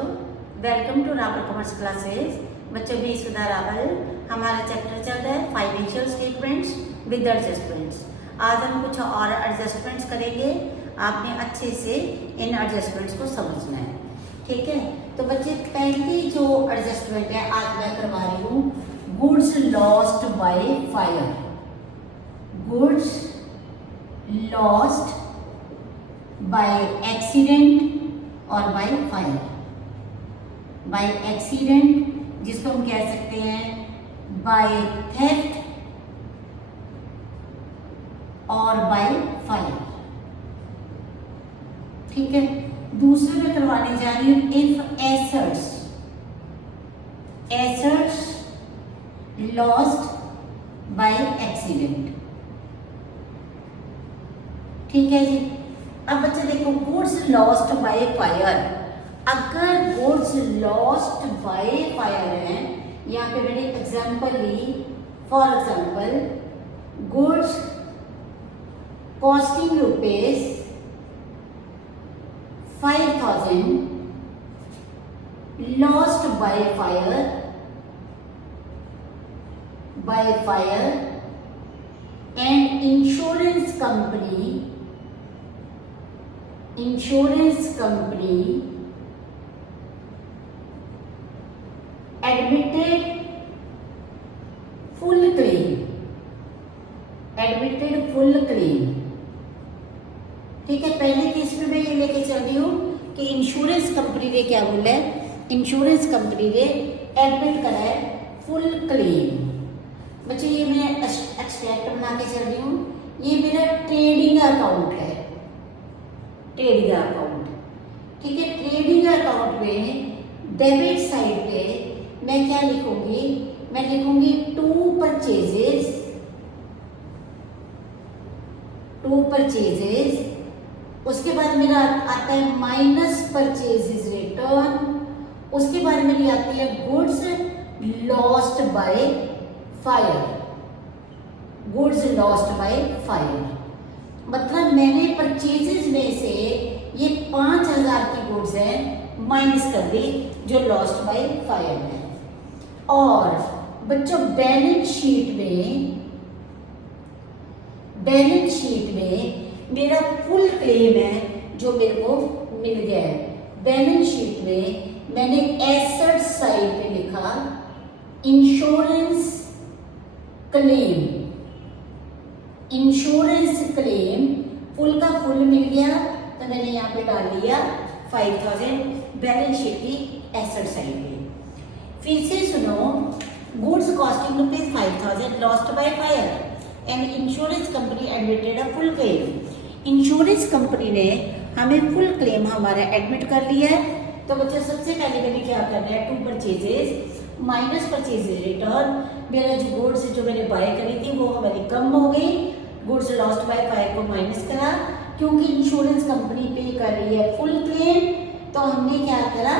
बच्चों, welcome to Rawal commerce classes. बच्चों भी सुधा रावल, हमारा चैप्टर चल रहा है फाइनेंशियल स्टेटमेंट्स विद एडजस्टमेंट्स। आज हम कुछ और एडजस्टमेंट्स करेंगे। आपने अच्छे से इन एडजस्टमेंट्स को समझना है, ठीक है। तो बच्चे पहली जो एडजस्टमेंट है आज मैं करवा रही हूँ, goods lost by fire. Goods lost by accident और बाय फायर। बाय एक्सीडेंट जिसको हम कह सकते हैं बाय थेफ्ट और बाय फायर, ठीक है। दूसरे में करवाने जा रही हूं if assets lost by accident, ठीक है जी। अब बच्चे देखो, गुड्स लॉस्ट बाय फायर। अगर गुड्स लॉस्ट बाय फायर है, यहाँ पे मैंने एग्जांपल ली, for example goods costing rupees 5,000 lost by fire and insurance company admitted full claim, ठीक है। पहले केस में मैं ये लेके चल रही हूँ कि इंश्योरेंस कंपनी ने क्या बोला है, इंश्योरेंस कंपनी ने एडमिट करा है फुल क्लेम। बच्चे ये मैं एक्सट्रैक्ट बना के चल रही हूँ, ये मेरा ट्रेडिंग अकाउंट है, ट्रेडिंग अकाउंट, ठीक है। ट्रेडिंग अकाउंट में डेबिट साइड पे मैं क्या लिखूंगी, मैं लिखूंगी टू परचेजेस। उसके बाद मेरा आता है माइनस परचेजेस रिटर्न। उसके बाद मेरी आती है गुड्स लॉस्ट बाय फायर। मतलब मैंने परचेजेस में से ये 5,000 की गुड्स है माइनस कर दी जो लॉस्ट बाय फायर है। और बच्चों बैलेंस शीट में मेरा फुल क्लेम है जो मेरे को मिल गया है। बैलेंस शीट में मैंने एसेट साइड पे लिखा इंश्योरेंस क्लेम, फुल का फुल मिल गया तो मैंने यहाँ पे डाल दिया 5,000 बैलेंस शीट की एसेट साइड पे। फिर से सुनो, goods costing rupees 5,000 lost by fire and insurance company admitted a full claim. Insurance company ने हमें फुल क्लेम हमारा एडमिट कर लिया है। तो बच्चों सबसे पहले मैंने क्या करना है, to purchases minus purchases return. मेरा जो गुड्स जो मैंने बाय करी थी वो हमारी कम हो गई, गुड्स लॉस्ट बाय फायर को माइनस करा, क्योंकि इंश्योरेंस कंपनी पे कर रही है फुल क्लेम। तो हमने क्या करा,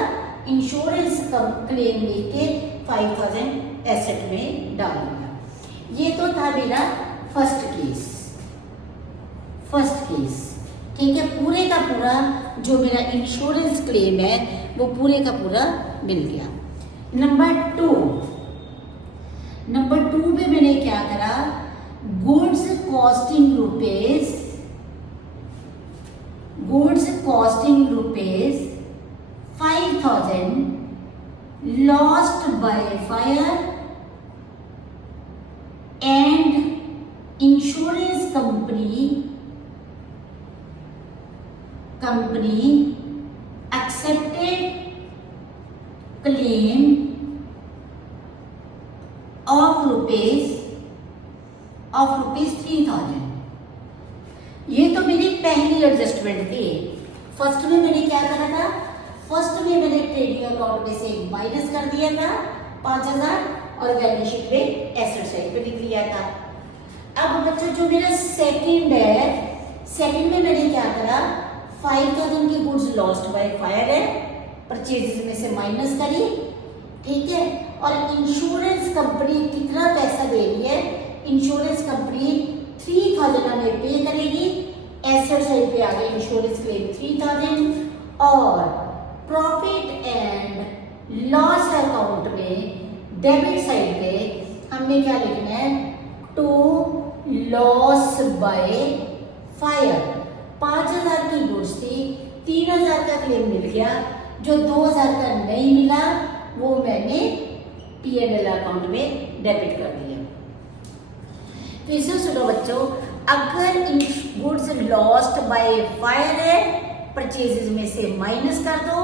इंश्योरेंस क्लेम लेके 5,000 एसेट में डाल दिया। ये तो था मेरा फर्स्ट केस, ठीक है। पूरे का पूरा जो मेरा इंश्योरेंस क्लेम है वो पूरे का पूरा मिल गया। नंबर टू में मैंने क्या करा, goods costing rupees 5,000 lost by fire and insurance company accepted claim of rupees 3,000। ये तो मेरी पहली एडजस्टमेंट थी। फर्स्ट में मैंने क्या करा था, फर्स्ट में मैंने ट्रेडिंग अकाउंट में से माइनस कर दिया था 5,000 और बैलेंस शीट में एसेट साइड पे लिख लिया था। अब बच्चों जो मेरा सेकंड में मैंने क्या करा, 5,000 की गुड्स लॉस्ट बाय फायर है, परचेजेस में से माइनस करी, ठीक है। और इंश्योरेंस कंपनी कितना पैसा दे रही है, इंश्योरेंस कंपनी 3,000 हमें पे करेगी, एसेट साइड पे आ गई इंश्योरेंस क्लेम 3000 और प्रॉफिट एंड डेबिट साइड पे हमने क्या लिखना है, टू लॉस बाय फायर। 5,000 की गुड्स थी, 3,000 का क्लेम मिल गया, जो 2,000 का नहीं मिला वो मैंने P&L अकाउंट में डेबिट कर दिया। तो इसे सुनो बच्चों, अगर इन गुड्स लॉस्ट बाय फायर है, परचेजेस में से माइनस कर दो,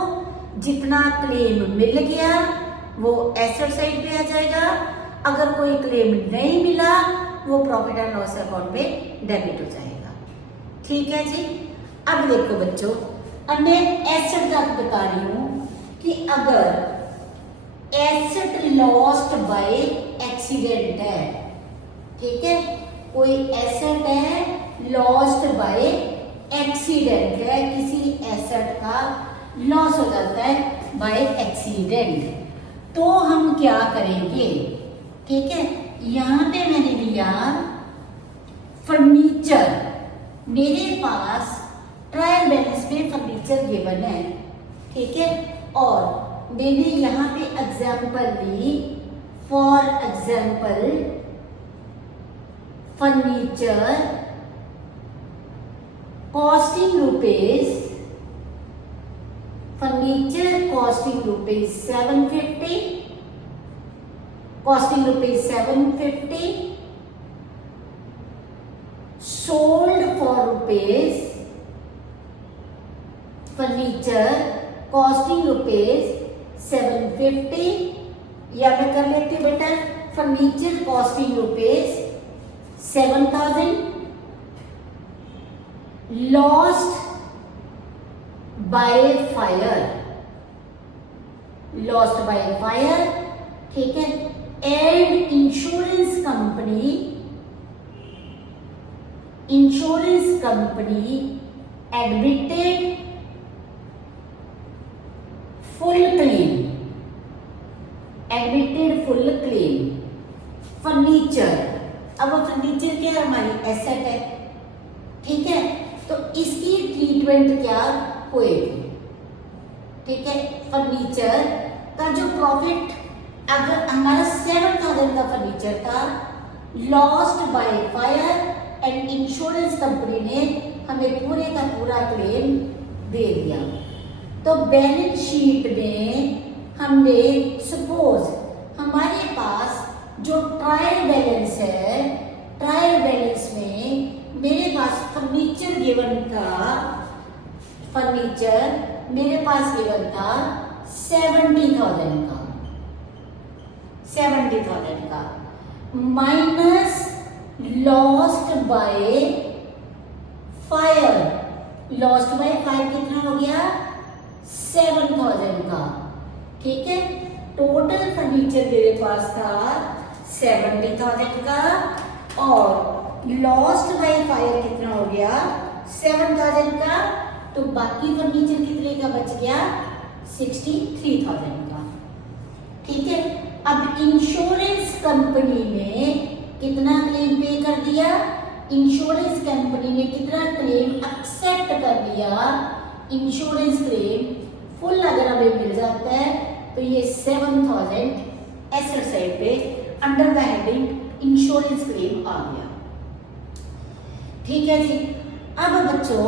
जितना क्लेम मिल गया वो एसेट साइड पे आ जाएगा, अगर कोई क्लेम नहीं मिला वो प्रॉफिट एंड लॉस अकाउंट पे डेबिट हो जाएगा। ठीक है जी। अब देखो बच्चों, अब मैं एसेट का बता रही हूं कि अगर एसेट लॉस्ट बाय एक्सीडेंट है, ठीक है, कोई एसेट है लॉस्ट बाय एक्सीडेंट है, किसी एसेट का लॉस हो जाता है बाय एक्सीडेंट, तो हम क्या करेंगे, ठीक है। यहां पे मैंने लिया फर्नीचर, मेरे पास ट्रायल बैलेंस में फर्नीचर गिवन है, ठीक है, और मैंने यहाँ पे एग्जाम्पल ली, for example furniture costing rupees, furniture costing rupees 750, costing rupees 750, sold for rupees, furniture costing rupees 750, या मैं कर लेती हूँ बेटा, furniture costing rupees 7,000, lost by fire, lost by fire, ठीक है, and insurance company, insurance company admitted full claim, admitted full claim, furniture, अब वो फर्नीचर क्या है, हमारी एसेट है, ठीक है, तो इसकी ट्रीटमेंट क्या होएगी, ठीक है। फर्नीचर का जो प्रॉफिट, अगर हमारा 7,000 का फर्नीचर था, lost by fire and insurance company ने हमें पूरे का पूरा क्लेम दे दिया, तो बैलेंस शीट में हमने सपोज हमारे पास जो ट्रायल बैलेंस है, ट्रायल बैलेंस में मेरे पास फर्नीचर गिवन था, फर्नीचर मेरे पास गिवन था 70,000 का, 70,000 का, minus lost by fire, lost by fire कितना हो गया, 7,000 का, ठीक है। टोटल फर्नीचर मेरे पास था 70,000 का, और लॉस्ट बाय फायर कितना हो गया, 7,000 का, तो बाकी फर्नीचर कितने का बच गया, 63,000 का, ठीक है। अब इंश्योरेंस कंपनी ने कितना क्लेम पे कर दिया, इंश्योरेंस कंपनी ने कितना क्लेम एक्सेप्ट कर लिया, इंश्योरेंस क्लेम फुल अगर हमें मिल जाता है तो ये 7,000 एसेट साइड पे under the heading insurance claim आ गया, ठीक है जी। अब बच्चों,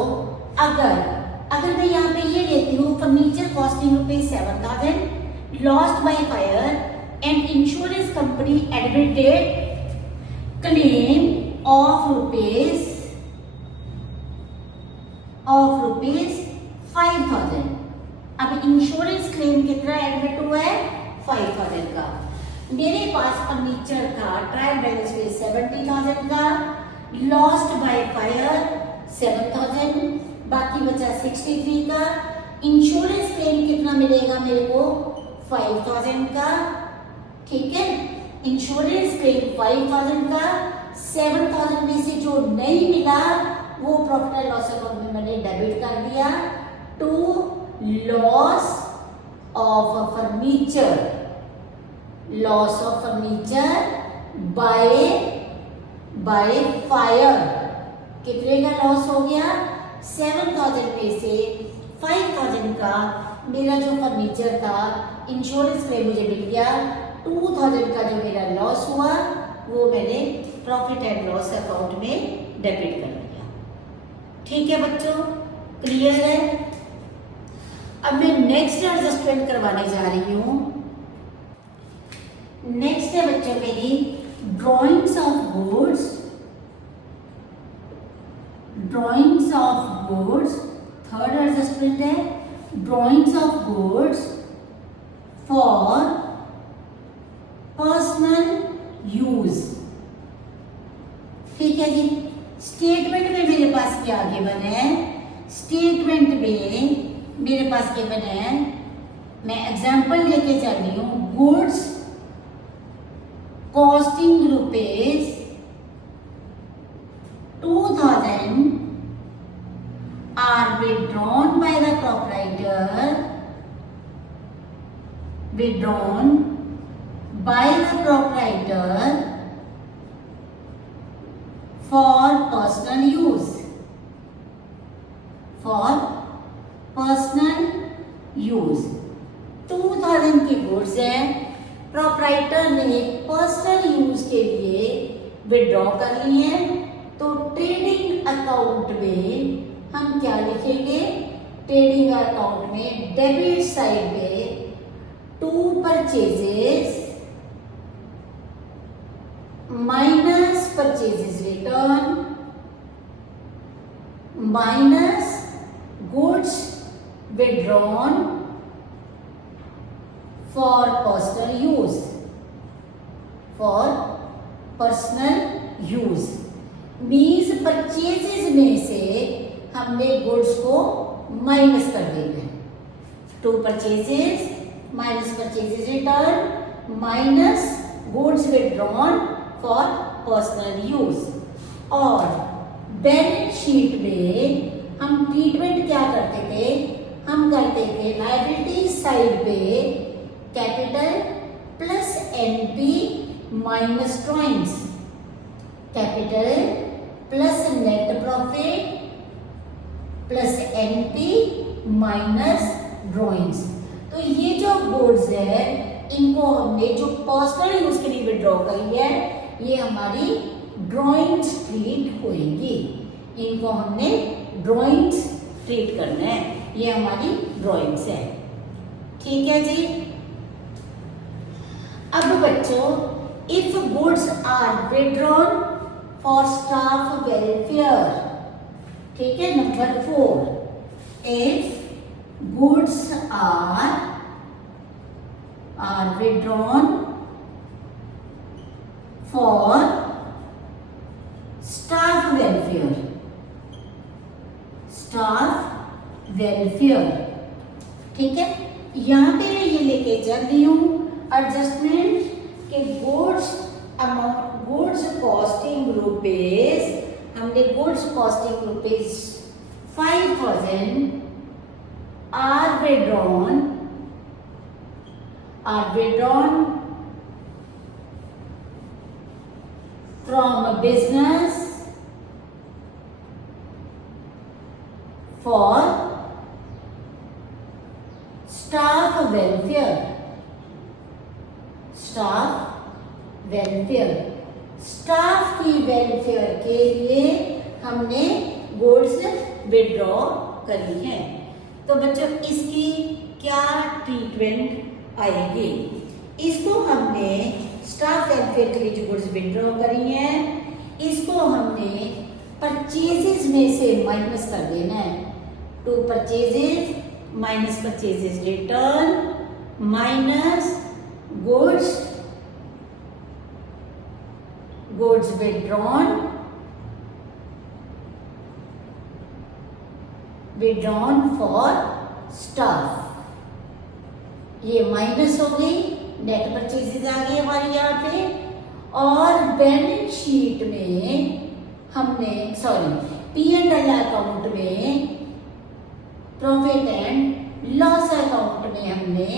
अगर मैं यहाँ पे ये लेती हूँ furniture costing rupees 7,000, lost by fire and insurance company admitted claim of rupees 5,000। अब इंश्योरेंस क्लेम कितना एडमिट हुआ है, 5,000 का। मेरे पास फर्नीचर था ट्रायल बैलेंस में 70,000 का, लॉस्ट बाय फायर 7,000, बाकी बचा 63 का। इंश्योरेंस क्लेम कितना मिलेगा मेरे को, 5,000 का, ठीक है। इंश्योरेंस क्लेम 5,000 का, 7,000 में से जो नहीं मिला वो प्रॉफिट एंड लॉस अकाउंट में मैंने डेबिट कर दिया to loss of furniture, loss of furniture by fire. कितने का लॉस हो गया, 7,000 में से 5,000 का मेरा जो फर्नीचर था इंश्योरेंस क्लेम मुझे मिल गया 2000 का जो मेरा लॉस हुआ वो मैंने प्रॉफिट एंड लॉस अकाउंट में डेबिट कर दिया। ठीक है बच्चों, क्लियर है। अब मैं नेक्स्ट एडजस्टमेंट करवाने जा रही हूँ। नेक्स्ट है बच्चों मेरी drawings of goods. Drawings of goods, third adjustment है drawings of goods for personal use. ठीक है जी। स्टेटमेंट में मेरे पास क्या गिवन है, स्टेटमेंट में मेरे पास गिवन है, मैं एग्जांपल लेके चल रही हूं, goods costing rupees 2000 are withdrawn by the proprietor, withdrawn by the proprietor for personal use, for personal use। 2000 की गुड्स है, प्रोप्राइटर ने पर्सनल यूज के लिए विड्रॉ कर ली है, तो ट्रेडिंग अकाउंट में हम क्या लिखेंगे, ट्रेडिंग अकाउंट में डेबिट साइड पे to purchases minus purchases return minus goods withdrawn for personal use, for personal use means purchases में से हमने गुड्स को माइनस कर देना है। To purchases minus purchases return minus goods withdrawn for personal use. और balance sheet में हम ट्रीटमेंट क्या करते थे, हम करते थे लायबिलिटी साइड पे capital plus NP minus drawings, capital plus net profit plus NP minus drawings. तो ये जो गुड्स है इनको हमने जो पर्सनल यूज के लिए विड्रॉ करी है, ये हमारी ड्रॉइंग्स ट्रीट होएंगी, इनको हमने ड्रॉइंग्स ट्रीट करना है, ये हमारी ड्रॉइंग्स है। ठीक है जी। अब बच्चों, if goods are withdrawn for staff welfare, ठीक है, number 4, if goods are withdrawn for staff welfare, staff welfare. ठीक है, यहां पे मैं ये लेके चल रही हूं एडजस्टमेंट के goods amount, goods costing rupees, हमने goods costing rupees 5000 are withdrawn from business for staff welfare, staff welfare, staff की वेलफेयर के लिए हमने गुड्स विड्रॉ करी है। तो बच्चों इसकी क्या ट्रीटमेंट आएगी, इसको हमने स्टाफ वेलफेयर के लिए जो गुड्स विड्रॉ करी है, इसको हमने परचेजेस में से माइनस कर देना है। To purchases minus purchases return minus goods withdrawn for staff, ये माइनस हो गई, नेट परचेजेस आ गई हमारी यहाँ पे। और बैलेंस शीट में हमने पी एंड एल अकाउंट में, प्रॉफिट एंड लॉस अकाउंट में हमने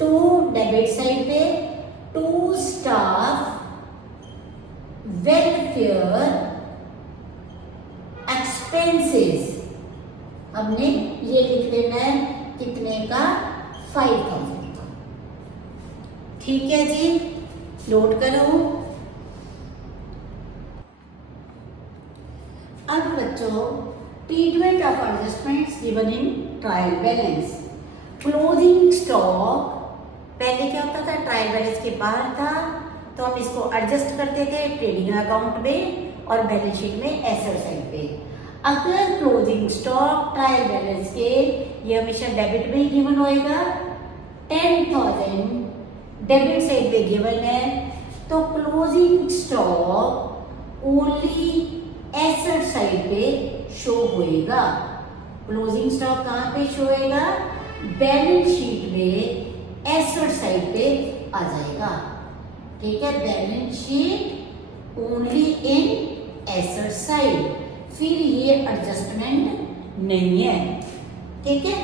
टू डेबिट साइड पे टू स्टाफ वेलफेयर एक्सपेंसेस, हमने ये लिख देना है कितने का, 5000 का। ठीक है जी, नोट करो। अब बच्चों treatment of adjustments given in trial balance. Closing stock पहले क्या होता था, ट्रायल बैलेंस के बाहर था तो हम इसको एडजस्ट करते थे ट्रेडिंग अकाउंट में और बैलेंस शीट में एसेट साइड पे। अगर क्लोजिंग स्टॉक ट्रायल बैलेंस के ये हमेशा डेबिट में ही गिवन होएगा, 10,000 डेबिट साइड पे गिवन है, तो closing stock only asset side पे शो होएगा। क्लोजिंग स्टॉक कहाँ पे शो होएगा, बैलेंस शीट में एसेट साइड पे आ जाएगा। ठीक है, balance sheet only in asset side, फिर ये एडजस्टमेंट नहीं है। ठीक है,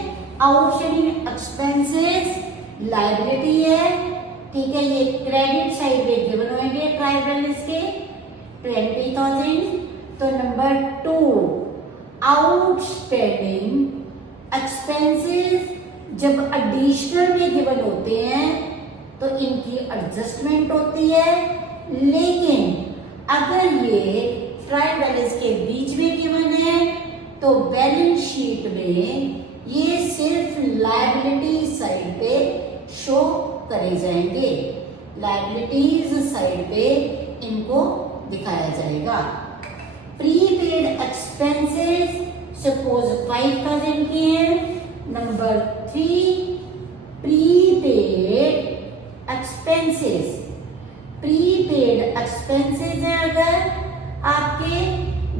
आउटस्टैंडिंग एक्सपेंसेस लायबिलिटी है। ठीक है, ये क्रेडिट साइड पे गिवन होंगे ट्रायल बैलेंस के 20,000। तो नंबर 2 आउटस्टैंडिंग एक्सपेंसेस जब एडिशनल में गिवन होते हैं तो इनकी एडजस्टमेंट होती है, लेकिन अगर ये ट्रायल बैलेंस के बीच में गिवन है तो बैलेंस शीट में ये सिर्फ लायबिलिटी साइड पे शो करे जाएंगे। लायबिलिटीज साइड पे इनको दिखाया जाएगा। प्रीपेड एक्सपेंसेस सपोज 5,000 के हैं। Number 3 prepaid expenses, prepaid expenses है अगर आपके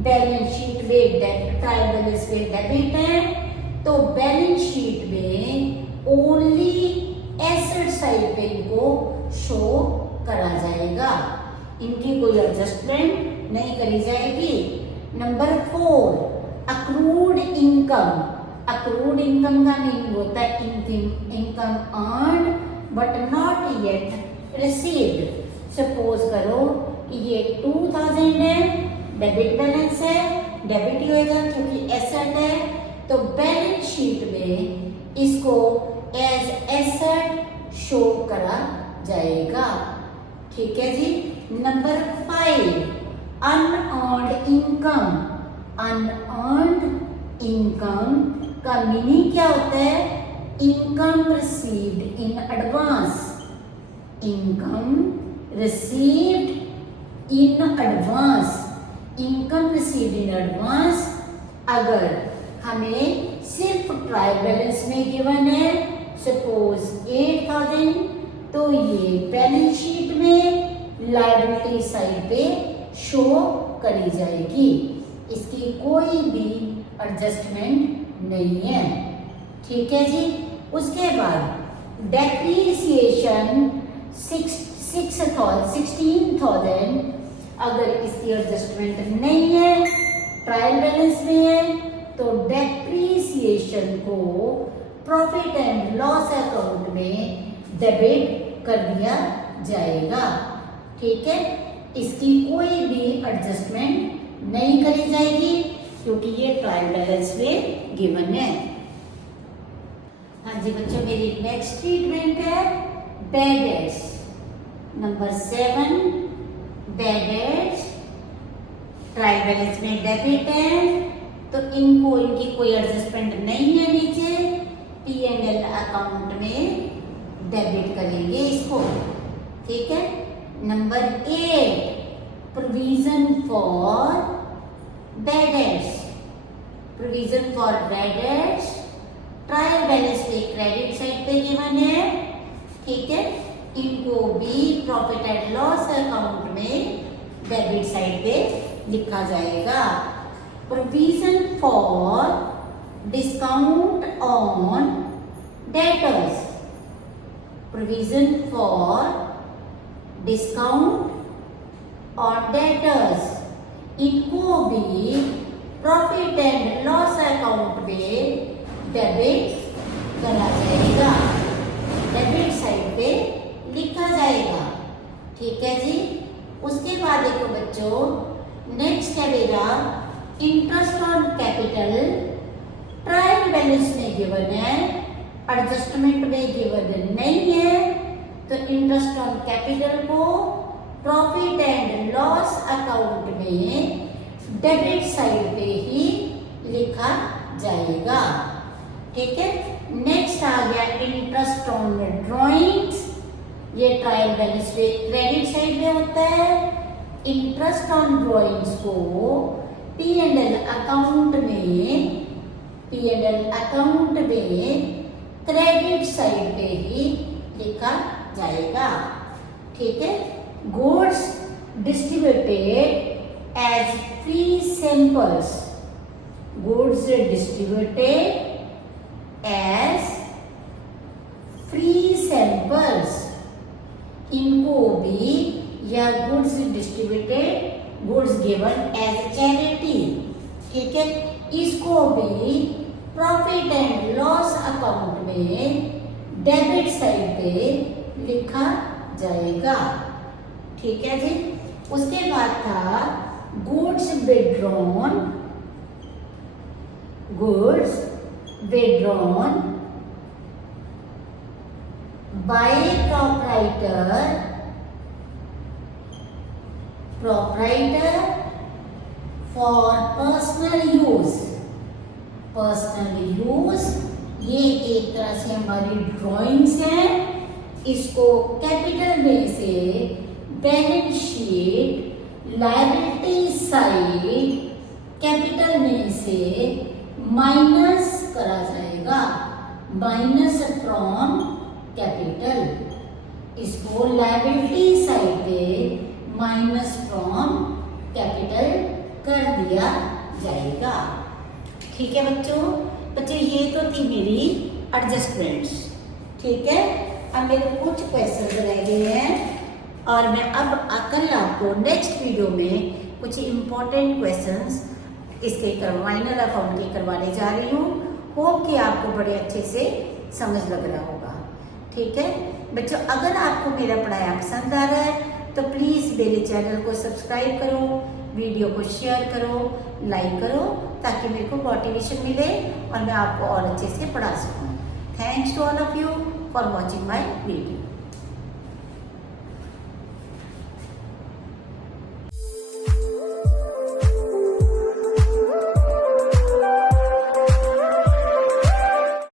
बैलेंस शीट में ट्रायल बैलेंस में डेबिट है तो बैलेंस शीट में ओनली एसेट साइड पे इनको शो करा जाएगा, इनकी कोई एडजस्टमेंट नहीं करी जाएगी। Number 4 accrued income, accrued income का मीनिंग होता है income earn but not yet received. Suppose करो कि ये 2,000 है, डेबिट बैलेंस है, डेबिट ही होएगा क्योंकि एसेट है, तो बैलेंस शीट में इसको एज एसेट शो करा जाएगा। ठीक है जी। Number 5 unearned income, unearned income का मीनिंग क्या होता है, income received in advance, income received in advance, income received in advance अगर हमें सिर्फ ट्रायल बैलेंस में गिवन है सपोज 8,000 तो ये बैलेंस शीट में लायबिलिटी साइड पे शो करी जाएगी, इसकी कोई भी एडजस्टमेंट नहीं है। ठीक है जी। उसके बाद डेप्रीसिएशन 16,000 अगर इसकी एडजस्टमेंट नहीं है, ट्रायल बैलेंस में है, तो डेप्रीसिएशन को प्रॉफिट एंड लॉस अकाउंट में डेबिट कर दिया जाएगा। ठीक है, इसकी कोई भी एडजस्टमेंट नहीं करी जाएगी क्योंकि ये ट्रायल बैलेंस में गिवन है। हाँ जी बच्चों, मेरी नेक्स्ट ट्रीटमेंट है bad debts. Number 7 bad debts trial balance में डेबिट है तो इनकी कोई एडजस्टमेंट नहीं है, नीचे P&L अकाउंट में डेबिट करेंगे इसको। ठीक है। Number 8 provision for bad debts, provision for bad debts trial balance पे क्रेडिट साइड पे गिवन है। ठीक है, इनको भी प्रॉफिट एंड लॉस अकाउंट में डेबिट साइड पे लिखा जाएगा। Provision for discount on debtors, provision for discount on debtors, इनको भी प्रॉफिट एंड लॉस अकाउंट में डेबिट करा जाएगा, डेबिट साइड पे लिखा जाएगा। ठीक है जी। उसके बाद देखो बच्चों, नेक्स्ट है मेरा interest on capital. Trial balance में गिवन है, एडजस्टमेंट में गिवन नहीं है, तो इंटरेस्ट ऑन कैपिटल को प्रॉफिट एंड लॉस अकाउंट में डेबिट साइड पे ही लिखा जाएगा। ठीक है, नेक्स्ट आ गया इंटरेस्ट ऑन ड्रॉइंग्स। ये ट्रायल बैलेंस पे क्रेडिट साइड में होता है। इंटरेस्ट ऑन ड्रॉइंग्स को P&L अकाउंट में क्रेडिट साइड पे ही लिखा जाएगा। ठीक है, goods distributed as free samples, goods distributed as free samples, इनको भी या goods distributed, goods given as charity. ठीक है, इसको भी प्रॉफिट एंड लॉस अकाउंट में डेबिट साइड पे लिखा जाएगा। ठीक है जी। उसके बाद था goods withdrawn by proprietor for personal use। ये एक तरह से हमारी ड्राइंग्स हैं। इसको कैपिटल में से balance sheet liability side capital में से माइनस करा जाएगा, माइनस फ्रॉम कैपिटल। इसको लायबिलिटी साइड पे माइनस फ्रॉम कैपिटल कर दिया जाएगा। ठीक है बच्चों ये तो थी मेरी एडजस्टमेंट्स। ठीक है, अब मेरे कुछ क्वेश्चन रह गए हैं और मैं अब कल आपको नेक्स्ट वीडियो में कुछ इम्पोर्टेंट क्वेश्चंस इसके माइनर अकाउंट के करवाने जा रही हूँ। होप कि आपको बड़े अच्छे से समझ लग रहा होगा। ठीक है बच्चों, अगर आपको मेरा पढ़ाया पसंद आ रहा है तो प्लीज़ मेरे चैनल को सब्सक्राइब करो, वीडियो को शेयर करो, लाइक करो, ताकि मेरे को मोटिवेशन मिले और मैं आपको और अच्छे से पढ़ा सकूं। Thanks to all of you for watching my video.